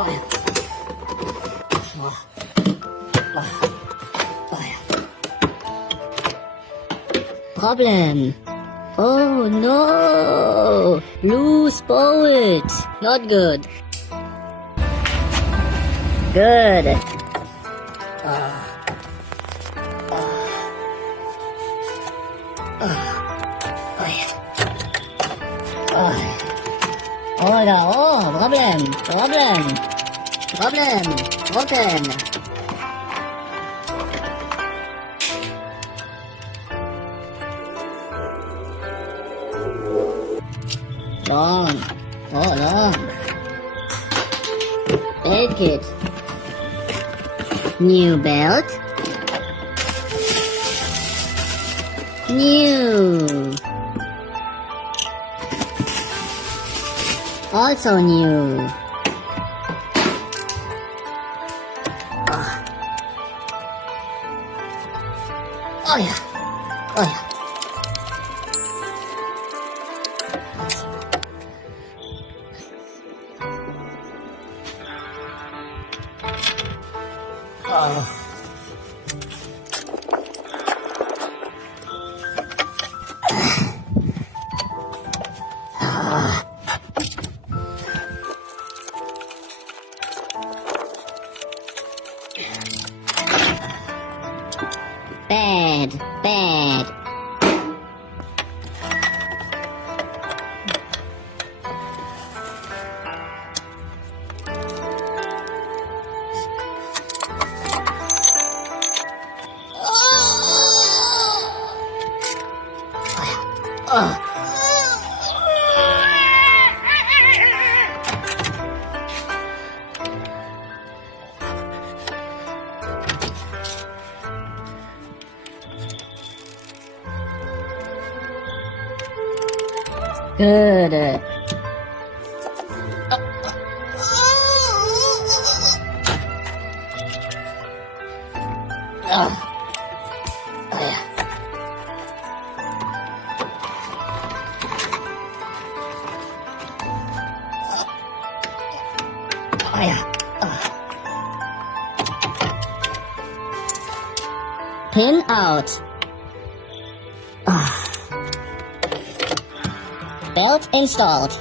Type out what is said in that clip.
Oh, oh, oh, yeah. Problem. Oh no! Loose bolt! Not good. Good. Oh my god, oh, problem, broken. Long, oh long. Take it. New belt. New. Also new. Oh yeah. Oh yeah. Oh. Bad. Oh. Good. Oh. Oh yeah. Oh yeah. Pin out. Belt installed.